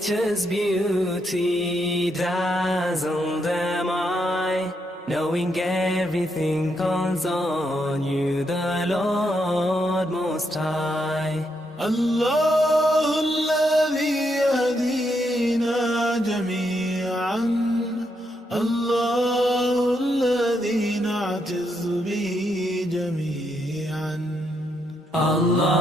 nature's beauty dazzled am I, knowing everything calls on you, the Lord Most High. الله الذي يهدينا جميعا، الله الذي نعتز به جميعا. Allah